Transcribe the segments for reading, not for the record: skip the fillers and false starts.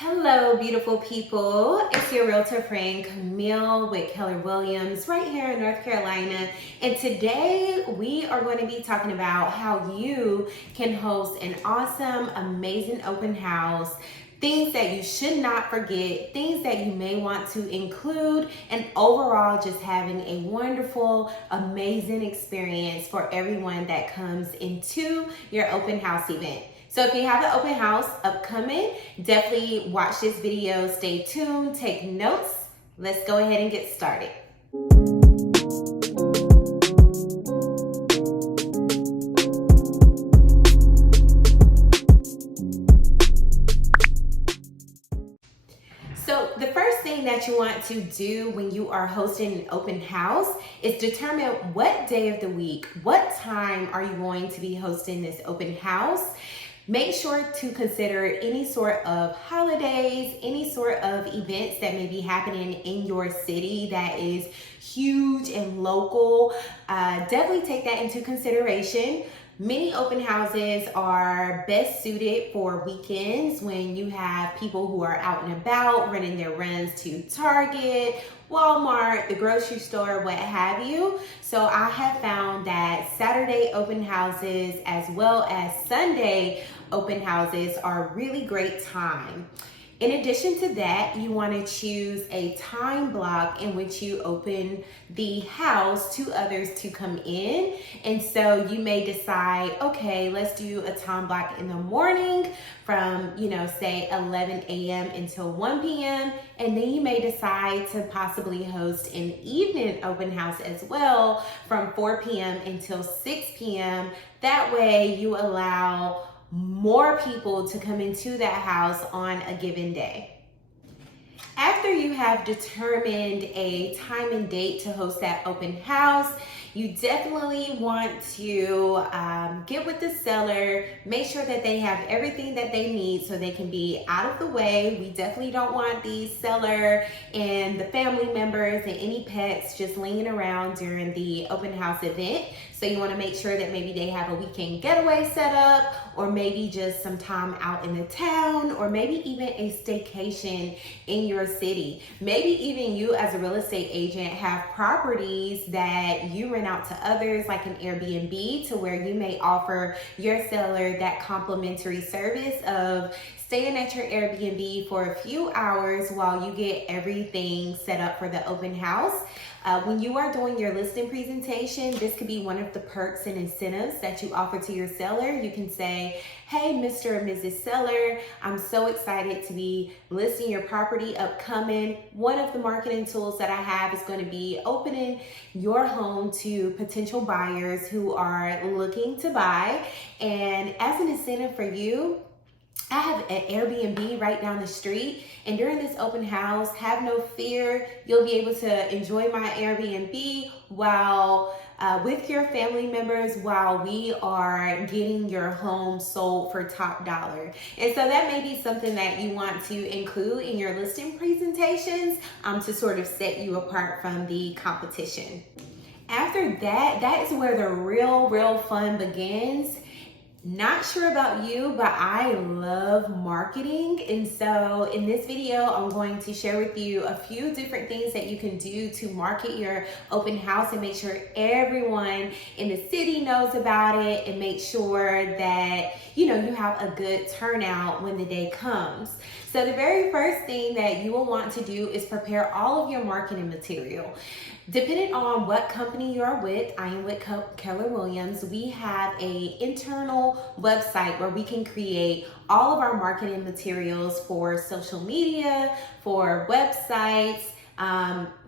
Hello, beautiful people. It's your realtor friend Camille with Keller right here in North Carolina. And today we are going to be talking about how you can host an awesome, amazing open house, things that you should not forget, things that you may want to include, and overall just having a wonderful, amazing experience for everyone that comes into your open house event. So if you have an open house upcoming, definitely watch this video, stay tuned, take notes. Let's go ahead and get started. So the first thing that you want to do when you are hosting an open house is determine what day of the week, what time are you going to be hosting this open house. Make sure to consider any sort of holidays, any sort of events that may be happening in your city that is huge and local. Definitely take that into consideration. Many open houses are best suited for weekends when you have people who are out and about running their runs to Target, Walmart, the grocery store, what have you. So I have found that Saturday open houses as well as Sunday open houses are a really great time. In addition to that, you want to choose a time block in which you open the house to others to come in. And so you may decide, okay, let's do a time block in the morning from, say 11 a.m. until 1 p.m. And then you may decide to possibly host an evening open house as well from 4 p.m. until 6 p.m. That way you allow more people to come into that house on a given day. After you have determined a time and date to host that open house, you definitely want to get with the seller, make sure that they have everything that they need so they can be out of the way. We definitely don't want the seller and the family members and any pets just laying around during the open house event. So you want to make sure that maybe they have a weekend getaway set up, or maybe just some time out in the town, or maybe even a staycation in your city. Maybe even you as a real estate agent have properties that you rent out to others, like an Airbnb, to where you may offer your seller that complimentary service of staying at your Airbnb for a few hours while you get everything set up for the open house. When you are doing your listing presentation, this could be one of the perks and incentives that you offer to your seller. You can say, hey, Mr. and Mrs. Seller, I'm so excited to be listing your property upcoming. One of the marketing tools that I have is going to be opening your home to potential buyers who are looking to buy. And as an incentive for you, I have an Airbnb right down the street, and during this open house, have no fear, you'll be able to enjoy my Airbnb while with your family members while we are getting your home sold for top dollar. And so that may be something that you want to include in your listing presentations to sort of set you apart from the competition. After that, that is where the real fun begins. Not sure about you, but I love marketing. And so in this video, I'm going to share with you a few different things that you can do to market your open house and make sure everyone in the city knows about it, and make sure that you have a good turnout when the day comes. So the very first thing that you will want to do is prepare all of your marketing material. Depending on what company you are with, I am with Keller. We have an internal website where we can create all of our marketing materials for social media, for websites,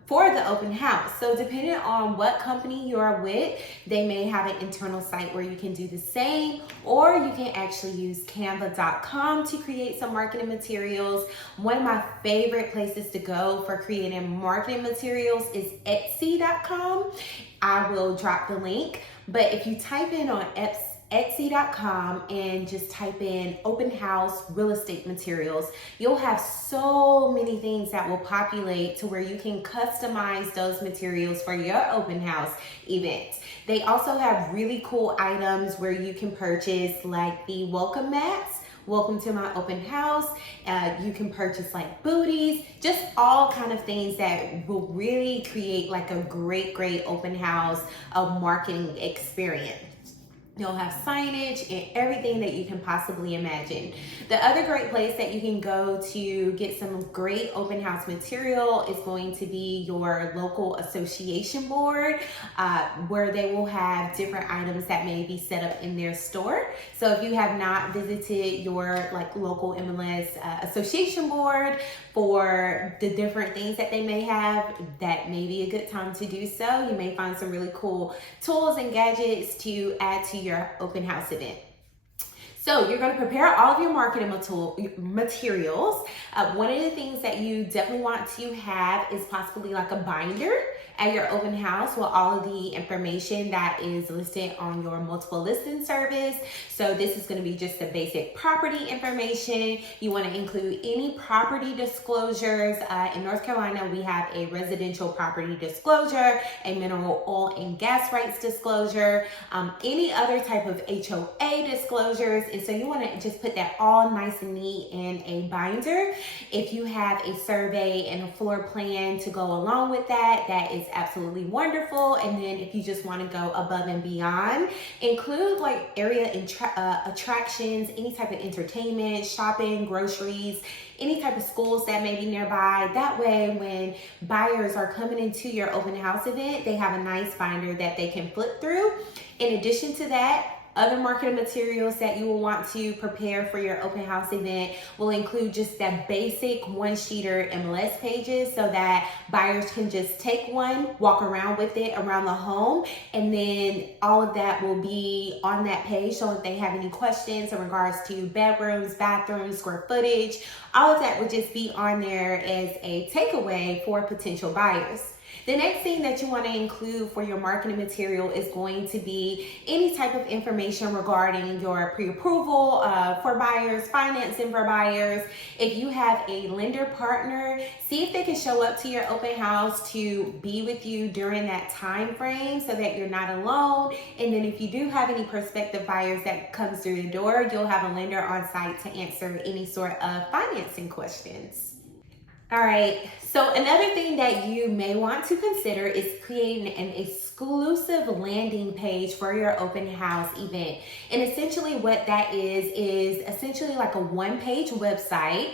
for the open house. So depending on what company you are with, they may have an internal site where you can do the same, or you can actually use canva.com to create some marketing materials. One of my favorite places to go for creating marketing materials is etsy.com. I will drop the link, but if you type in on Etsy.com and just type in open house real estate materials, you'll have so many things that will populate to where you can customize those materials for your open house event. They also have really cool items where you can purchase like the welcome mats, welcome to my open house. You can purchase like booties, just all kind of things that will really create like a great open house, a marketing experience. You'll have signage and everything that you can possibly imagine. The other great place that you can go to get some great open house material is going to be your local association board, where they will have different items that may be set up in their store. So if you have not visited your like local MLS association board for the different things that they may have, that may be a good time to do so. You may find some really cool tools and gadgets to add to your open house event. So you're going to prepare all of your marketing materials. One of the things that you definitely want to have is possibly like a binder at your open house with all of the information that is listed on your multiple listing service. So this is going to be just the basic property information. You want to include any property disclosures. In North Carolina, we have a residential property disclosure, a mineral oil and gas rights disclosure, any other type of HOA disclosures. And so you want to just put that all nice and neat in a binder. If you have a survey and a floor plan to go along with that, that is absolutely wonderful. And then if you just want to go above and beyond, include like area attractions, any type of entertainment, shopping, groceries, any type of schools that may be nearby. That way, when buyers are coming into your open house event, they have a nice binder that they can flip through. In addition to that, other marketing materials that you will want to prepare for your open house event will include just that basic one-sheeter MLS pages so that buyers can just take one, walk around with it around the home, and then all of that will be on that page. So if they have any questions in regards to bedrooms, bathrooms, square footage, all of that would just be on there as a takeaway for potential buyers. The next thing that you want to include for your marketing material is going to be any type of information regarding your pre-approval for buyers, financing for buyers. If you have a lender partner, see if they can show up to your open house to be with you during that time frame so that you're not alone. And then if you do have any prospective buyers that comes through the door, you'll have a lender on site to answer any sort of financing questions. All right, so another thing that you may want to consider is creating an exclusive landing page for your open house event. And essentially what that is essentially like a one-page website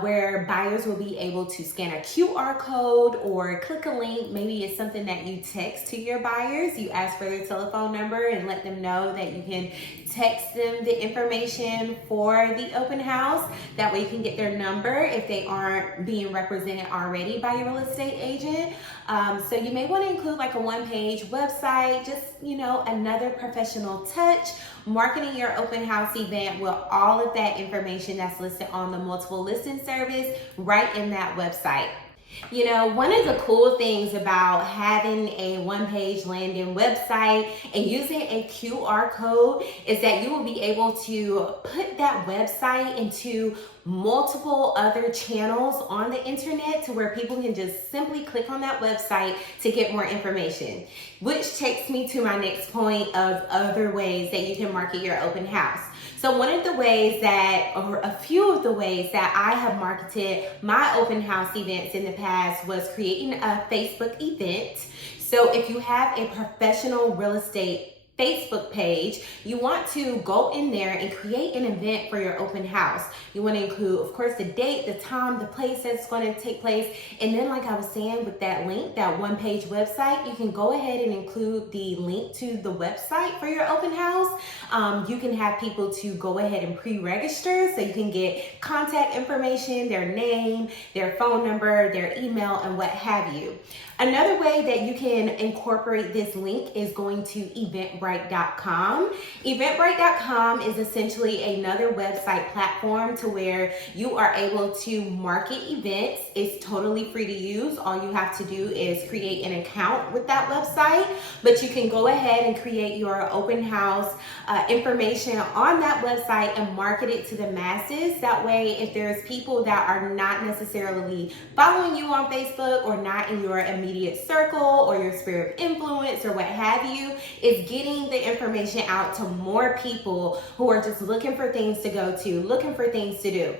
where buyers will be able to scan a QR code or click a link. Maybe it's something that you text to your buyers. You ask for their telephone number and let them know that you can text them the information for the open house. That way you can get their number if they aren't being represented already by your real estate agent. So you may want to include like a one-page website, just, another professional touch, marketing your open house event with all of that information that's listed on the multiple listing service right in that website. One of the cool things about having a one-page landing website and using a QR code is that you will be able to put that website into multiple other channels on the internet to where people can just simply click on that website to get more information, which takes me to my next point of other ways that you can market your open house. So one of the ways or a few of the ways that I have marketed my open house events in the past was creating a Facebook event. So if you have a professional real estate Facebook page, you want to go in there and create an event for your open house. You want to include, of course, the date, the time, the place that's going to take place. And then like I was saying with that link, that one-page website, you can go ahead and include the link to the website for your open house. You can have people to go ahead and pre-register so you can get contact information, their name, their phone number, their email, and what have you. Another way that you can incorporate this link is going to Eventbrite.com. Eventbrite.com is essentially another website platform to where you are able to market events. It's totally free to use. All you have to do is create an account with that website, but you can go ahead and create your open house information on that website and market it to the masses. That way, if there's people that are not necessarily following you on Facebook or not in your immediate circle or your sphere of influence or what have you, is getting getting the information out to more people who are just looking for things to go to, looking for things to do.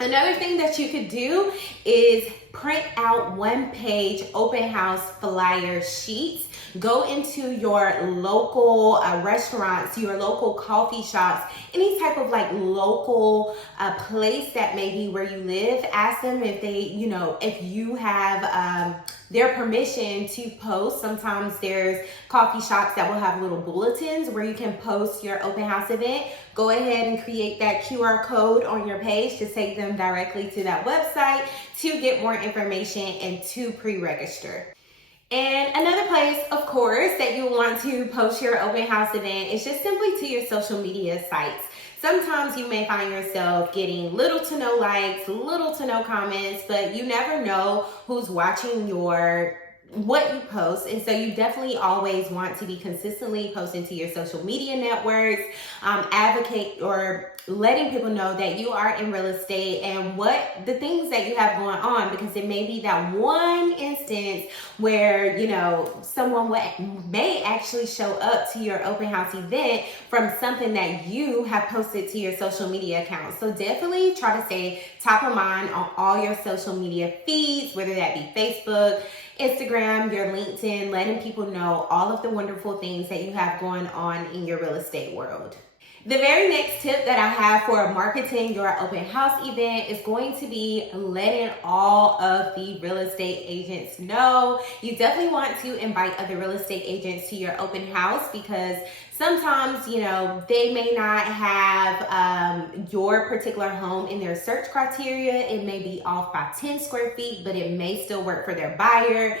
Another thing that you could do is print out one-page open house flyer sheets. Go into your local restaurants, your local coffee shops, any type of like local place that may be where you live. Ask them if they, if you have their permission to post. Sometimes there's coffee shops that will have little bulletins where you can post your open house event. Go ahead and create that QR code on your page to take them directly to that website to get more information and to pre-register. And another place, of course, that you want to post your open house event is just simply to your social media sites. Sometimes you may find yourself getting little to no likes, little to no comments, but you never know who's watching what you post. And so you definitely always want to be consistently posting to your social media networks, advocate or letting people know that you are in real estate and what the things that you have going on, because it may be that one instance where, someone may actually show up to your open house event from something that you have posted to your social media account. So definitely try to stay top of mind on all your social media feeds, whether that be Facebook, Instagram, your LinkedIn, letting people know all of the wonderful things that you have going on in your real estate world. The very next tip that I have for marketing your open house event is going to be letting all of the real estate agents know. You definitely want to invite other real estate agents to your open house because sometimes, they may not have your particular home in their search criteria. It may be off by 10 square feet, but it may still work for their buyer.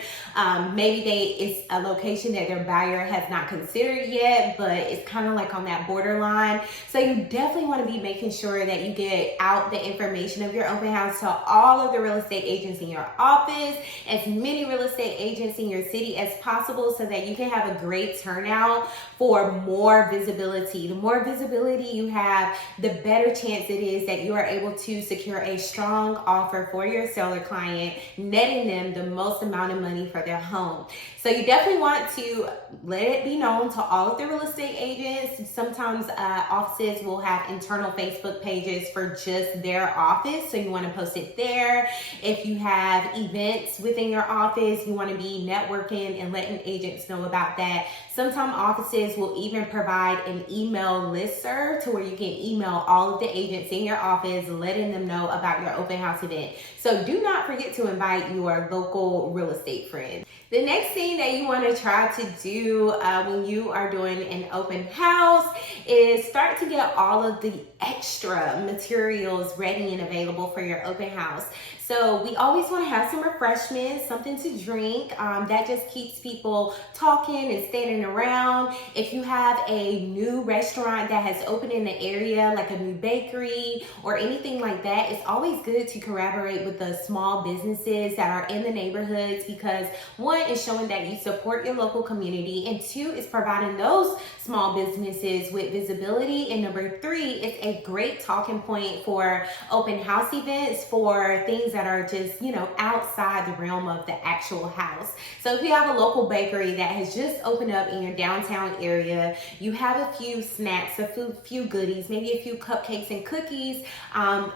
Maybe it's a location that their buyer has not considered yet, but it's kind of like on that borderline. So you definitely want to be making sure that you get out the information of your open house to all of the real estate agents in your office, as many real estate agents in your city as possible, so that you can have a great turnout for more visibility. The more visibility you have, the better chance it is that you are able to secure a strong offer for your seller client, netting them the most amount of money for their home. So you definitely want to let it be known to all of the real estate agents. Sometimes offices will have internal Facebook pages for just their office, so you want to post it there. If you have events within your office, you want to be networking and letting agents know about that. Sometimes offices will even provide an email listserv to where you can email all of the agents in your office, letting them know about your open house event. So do not forget to invite your local real estate friends. The next thing that you want to try to do when you are doing an open house is start to get all of the extra materials ready and available for your open house. So we always want to have some refreshments, something to drink. That just keeps people talking and standing around. If you have a new restaurant that has opened in the area, like a new bakery or anything like that, it's always good to collaborate with the small businesses that are in the neighborhoods, because one is showing that you support your local community, and two is providing those small businesses with visibility, and number three, it's a great talking point for open house events, for things that are just, outside the realm of the actual house. So if you have a local bakery that has just opened up in your downtown area, you have a few snacks, a few goodies, maybe a few cupcakes and cookies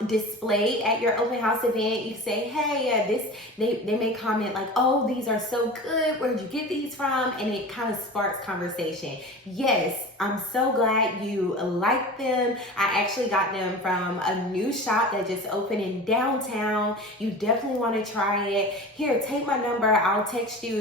displayed at your open house event. You say, hey, they may comment like, oh, these are so good, where'd you get these from? And it kind of sparks conversation. Yes, I'm so glad you like them. I actually got them from a new shop that just opened in downtown. You definitely want to try it. Here, take my number. I'll text you,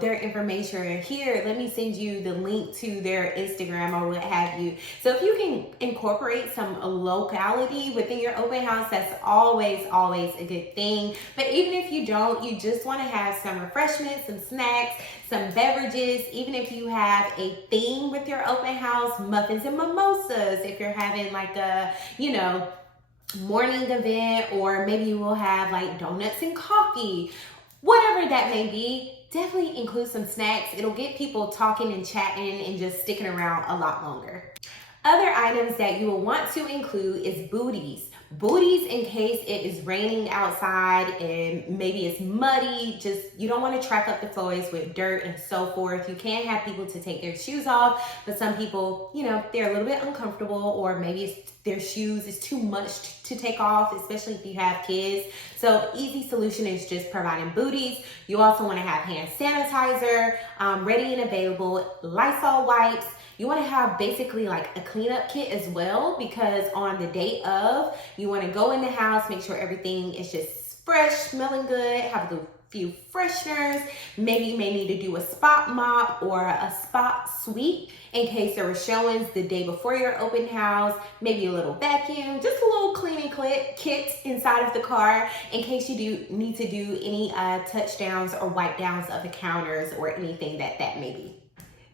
their information. Here, let me send you the link to their Instagram or what have you. So if you can incorporate some locality within your open house, that's always a good thing. But even if you don't, you just want to have some refreshments, some snacks, some beverages. Even if you have a theme with your open house, muffins and mimosas, if you're having like a, morning event, or maybe you will have like donuts and coffee, whatever that may be, definitely include some snacks. It'll get people talking and chatting and just sticking around a lot longer. Other items that you will want to include is booties. Booties in case it is raining outside and maybe it's muddy. Just, you don't want to track up the floors with dirt and so forth. You can have people to take their shoes off, but some people, you know, they're a little bit uncomfortable, or maybe their shoes is too much to take off, especially if you have kids. So easy solution is just providing booties. You also want to have hand sanitizer ready and available, Lysol wipes. You want to have basically like a cleanup kit as well, because on the day of, you want to go in the house, make sure everything is just fresh, smelling good, have a few fresheners. Maybe you may need to do a spot mop or a spot sweep in case there were showings the day before your open house. Maybe a little vacuum, just a little cleaning kit inside of the car in case you do need to do any touchdowns or wipe downs of the counters or anything that may be.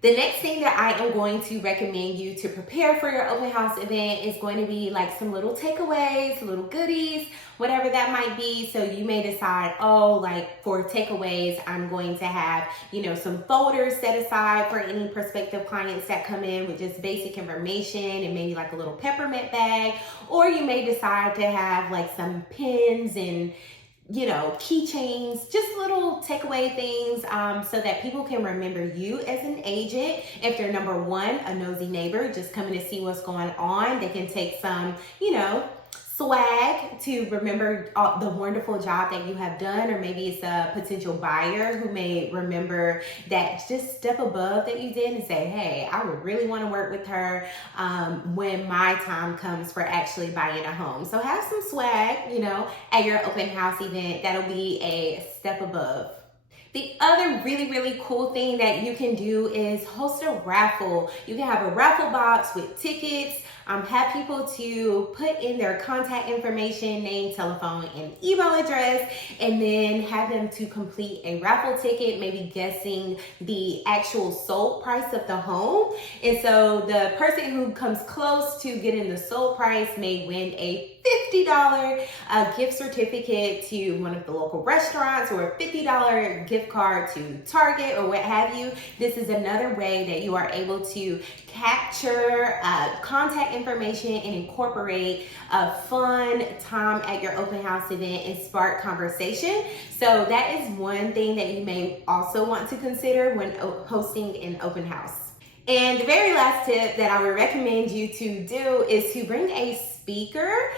The next thing that I am going to recommend you to prepare for your open house event is going to be like some little takeaways, little goodies, whatever that might be. So you may decide, oh, like for takeaways, I'm going to have, you know, some folders set aside for any prospective clients that come in with just basic information and maybe like a little peppermint bag. Or you may decide to have like some pens and, you know, keychains, just little takeaway things so that people can remember you as an agent. If they're number one, a nosy neighbor, just coming to see what's going on, they can take some, you know, swag to remember the wonderful job that you have done. Or maybe it's a potential buyer who may remember that just step above that you did and say, hey, I would really want to work with her when my time comes for actually buying a home. So have some swag, you know, at your open house event. That'll be a step above. The other really cool thing that you can do is host a raffle. You can have a raffle box with tickets, have people to put in their contact information, name, telephone, and email address, and then have them to complete a raffle ticket, maybe guessing the actual sold price of the home. And so the person who comes close to getting the sold price may win a $50 gift certificate to one of the local restaurants, or a $50 gift card to Target, or what have you. This is another way that you are able to capture contact information and incorporate a fun time at your open house event and spark conversation. So that is one thing that you may also want to consider when hosting an open house. And the very last tip that I would recommend you to do is to bring a speaker,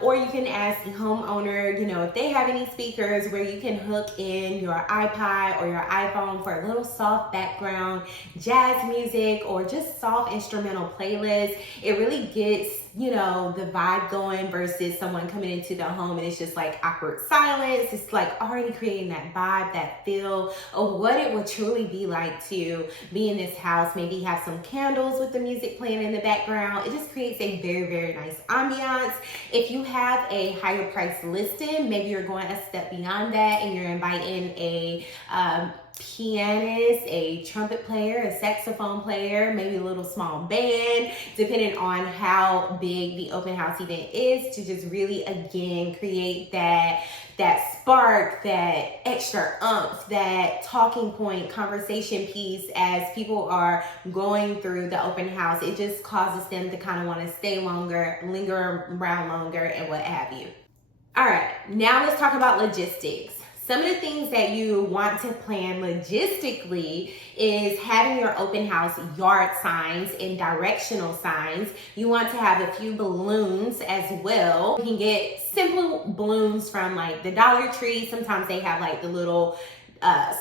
or you can ask the homeowner, you know, if they have any speakers where you can hook in your iPod or your iPhone for a little soft background jazz music or just soft instrumental playlist. It really gets, you know, the vibe going versus someone coming into the home and it's just like awkward silence. It's like already creating that vibe, that feel of what it would truly be like to be in this house. Maybe have some candles with the music playing in the background. It just creates a very nice ambiance. If you have a higher price listing, maybe you're going a step beyond that and you're inviting a pianist, a trumpet player, a saxophone player, maybe a little small band, depending on how big the open house event is, to just really, again, create that spark, that extra oomph, that talking point, conversation piece as people are going through the open house. It just causes them to kind of want to stay longer, linger around longer, and what have you. All right, now let's talk about logistics. Some of the things that you want to plan logistically is having your open house yard signs and directional signs. You want to have a few balloons as well. You can get simple balloons from like the Dollar Tree. Sometimes they have like the little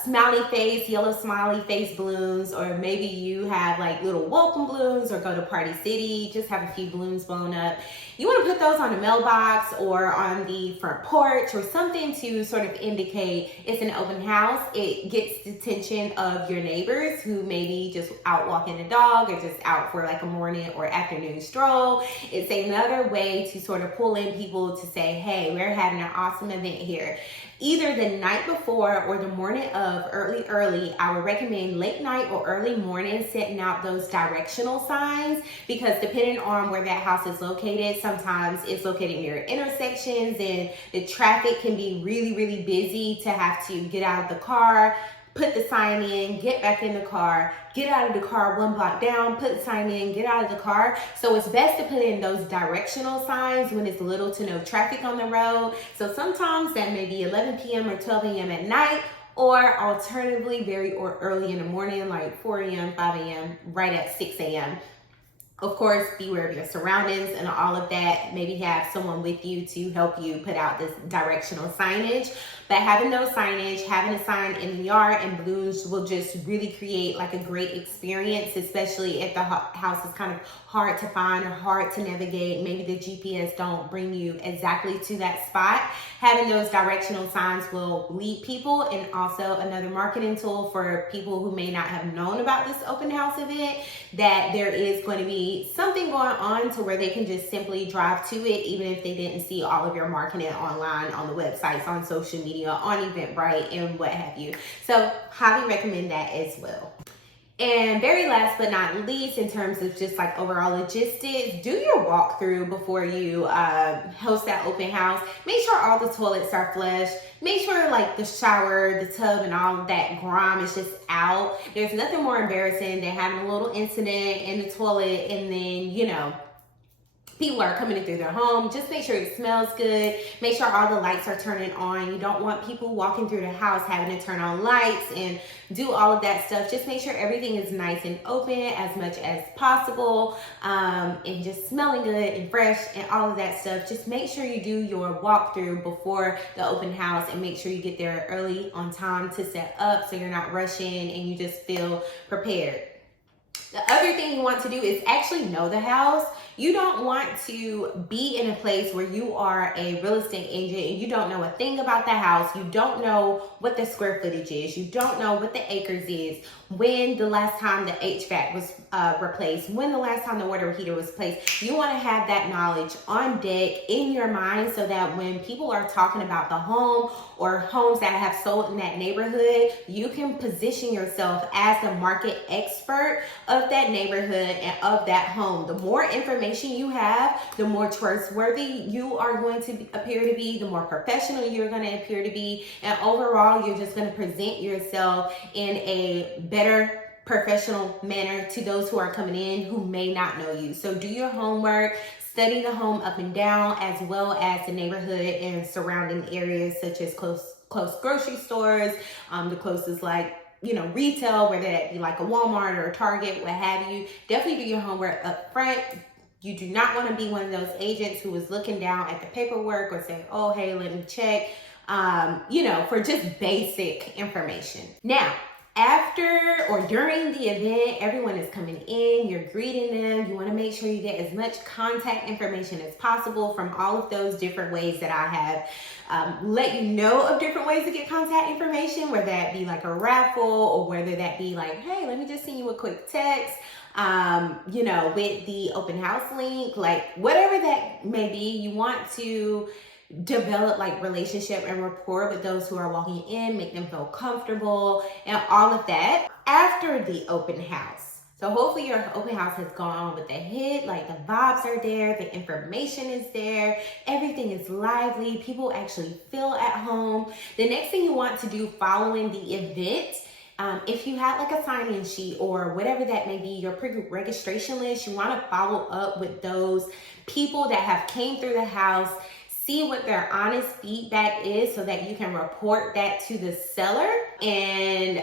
smiley face, yellow smiley face balloons, or maybe you have like little welcome balloons, or go to Party City, just have a few balloons blown up. You want to put those on the mailbox or on the front porch or something to sort of indicate it's an open house. It gets the attention of your neighbors who may be just out walking the dog or just out for like a morning or afternoon stroll. It's another way to sort of pull in people to say, hey, we're having an awesome event here. Either the night before or the morning of, early, I would recommend late night or early morning setting out those directional signs, because depending on where that house is located, sometimes it's located near intersections and the traffic can be really busy to have to get out of the car, put the sign in, get back in the car, get out of the car 1 block down, put the sign in, get out of the car. So it's best to put in those directional signs when it's little to no traffic on the road. So sometimes that may be 11 p.m. or 12 a.m. at night, or alternatively very or early in the morning, like 4 a.m., 5 a.m., right at 6 a.m. Of course, beware of your surroundings and all of that. Maybe have someone with you to help you put out this directional signage. But having those signage, having a sign in the yard and balloons will just really create like a great experience, especially if the house is kind of hard to find or hard to navigate. Maybe the GPS don't bring you exactly to that spot. Having those directional signs will lead people, and also another marketing tool for people who may not have known about this open house event, that there is going to be something going on to where they can just simply drive to it, even if they didn't see all of your marketing online, on the websites, on social media, on Eventbrite, and what have you. So highly recommend that as well. And very last but not least, in terms of just like overall logistics, do your walkthrough before you host that open house. Make sure all the toilets are flushed. Make sure like the shower, the tub, and all of that grime is just out. There's nothing more embarrassing than having a little incident in the toilet and then, you know, people are coming in through their home. Just make sure it smells good. Make sure all the lights are turning on. You don't want people walking through the house having to turn on lights and do all of that stuff. Just make sure everything is nice and open as much as possible, and just smelling good and fresh and all of that stuff. Just make sure you do your walkthrough before the open house, and make sure you get there early on time to set up so you're not rushing and you just feel prepared. The other thing you want to do is actually know the house. You don't want to be in a place where you are a real estate agent and you don't know a thing about the house. You don't know what the square footage is. You don't know what the acres is. When the last time the HVAC was replaced, when the last time the water heater was placed. You want to have that knowledge on deck in your mind, so that when people are talking about the home or homes that have sold in that neighborhood, you can position yourself as the market expert of that neighborhood and of that home. The more information you have, the more trustworthy you are going to appear to be, the more professional you're going to appear to be, and overall you're just going to present yourself in a better professional manner to those who are coming in who may not know you. So do your homework, study the home up and down, as well as the neighborhood and surrounding areas, such as close grocery stores, the closest retail, whether that be like a Walmart or a Target, what have you. Definitely do your homework up front. You do not want to be one of those agents who is looking down at the paperwork or saying, oh, hey, let me check, for just basic information. Now, after or during the event, everyone is coming in, you're greeting them. You want to make sure you get as much contact information as possible from all of those different ways that I have let you know of different ways to get contact information, whether that be like a raffle or whether that be like, hey, let me just send you a quick text, with the open house link, like whatever that may be. You want to develop like relationship and rapport with those who are walking in, make them feel comfortable and all of that after the open house. So hopefully your open house has gone on with the hit, like the vibes are there, the information is there, everything is lively, people actually feel at home. The next thing you want to do following the event, if you had like a sign-in sheet or whatever that may be, your pre-registration list, you want to follow up with those people that have came through the house, see what their honest feedback is so that you can report that to the seller, and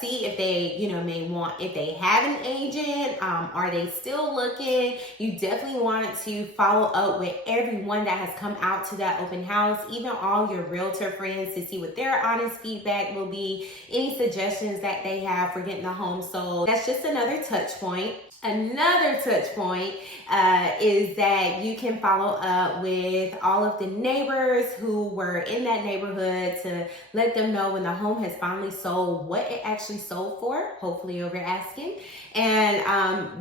see if they, if they have an agent, are they still looking? You definitely want to follow up with everyone that has come out to that open house, even all your realtor friends, to see what their honest feedback will be, any suggestions that they have for getting the home sold. That's just another touch point. Another touch point is that you can follow up with all of the neighbors who were in that neighborhood to let them know when the home has finally sold, what it actually sold for, hopefully over asking. And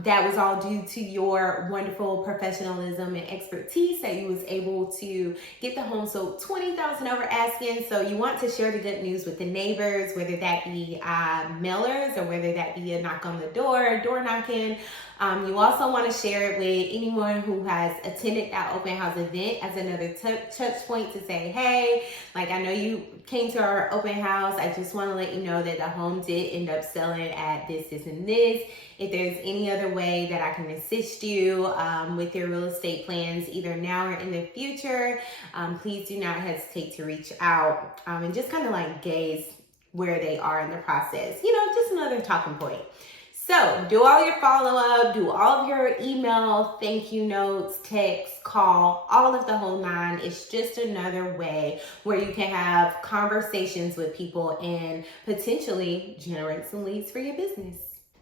that was all due to your wonderful professionalism and expertise that you was able to get the home sold $20,000 over asking. So you want to share the good news with the neighbors, whether that be mailers or whether that be a knock on the door knocking. You also want to share it with anyone who has attended that open house event as another touch point to say, hey, like I know you came to our open house. I just want to let you know that the home did end up selling at this, and this. If there's any other way that I can assist you with your real estate plans, either now or in the future, please do not hesitate to reach out and just kind of like gauge where they are in the process. Just another talking point. So do all your follow-up, do all of your email, thank you notes, text, call, all of the whole nine. It's just another way where you can have conversations with people and potentially generate some leads for your business.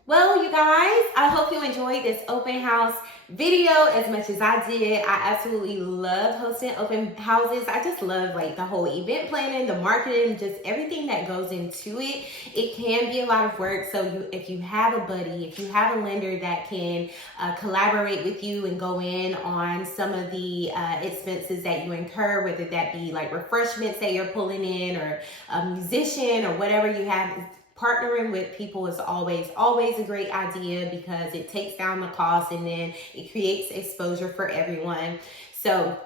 Well, you guys, I hope you enjoyed this open house video as much as I did. I absolutely love hosting open houses. I just love like the whole event planning, the marketing, just everything that goes into it. It can be a lot of work. So if you have a buddy, if you have a lender that can collaborate with you and go in on some of the expenses that you incur, whether that be like refreshments that you're pulling in or a musician or whatever you have, partnering with people is always a great idea because it takes down the cost and then it creates exposure for everyone. So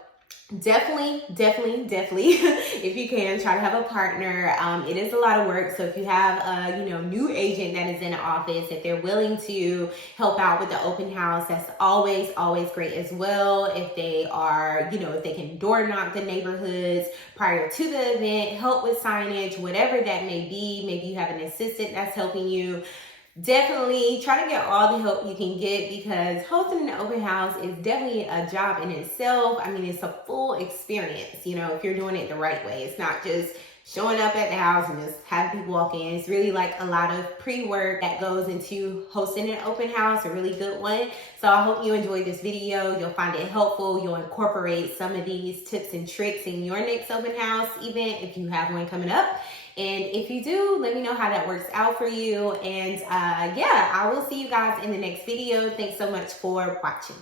definitely if you can, try to have a partner. It is a lot of work. So if you have a new agent that is in the office, if they're willing to help out with the open house, that's always great as well. If they are, if they can door knock the neighborhoods prior to the event, help with signage, whatever that may be. Maybe you have an assistant that's helping you. Definitely try to get all the help you can get because hosting an open house is definitely a job in itself. I mean, it's a full experience, if you're doing it the right way. It's not just showing up at the house and just having people walk in. It's really like a lot of pre-work that goes into hosting an open house, a really good one. So I hope you enjoyed this video. You'll find it helpful. You'll incorporate some of these tips and tricks in your next open house event if you have one coming up. And if you do, let me know how that works out for you. And I will see you guys in the next video. Thanks so much for watching.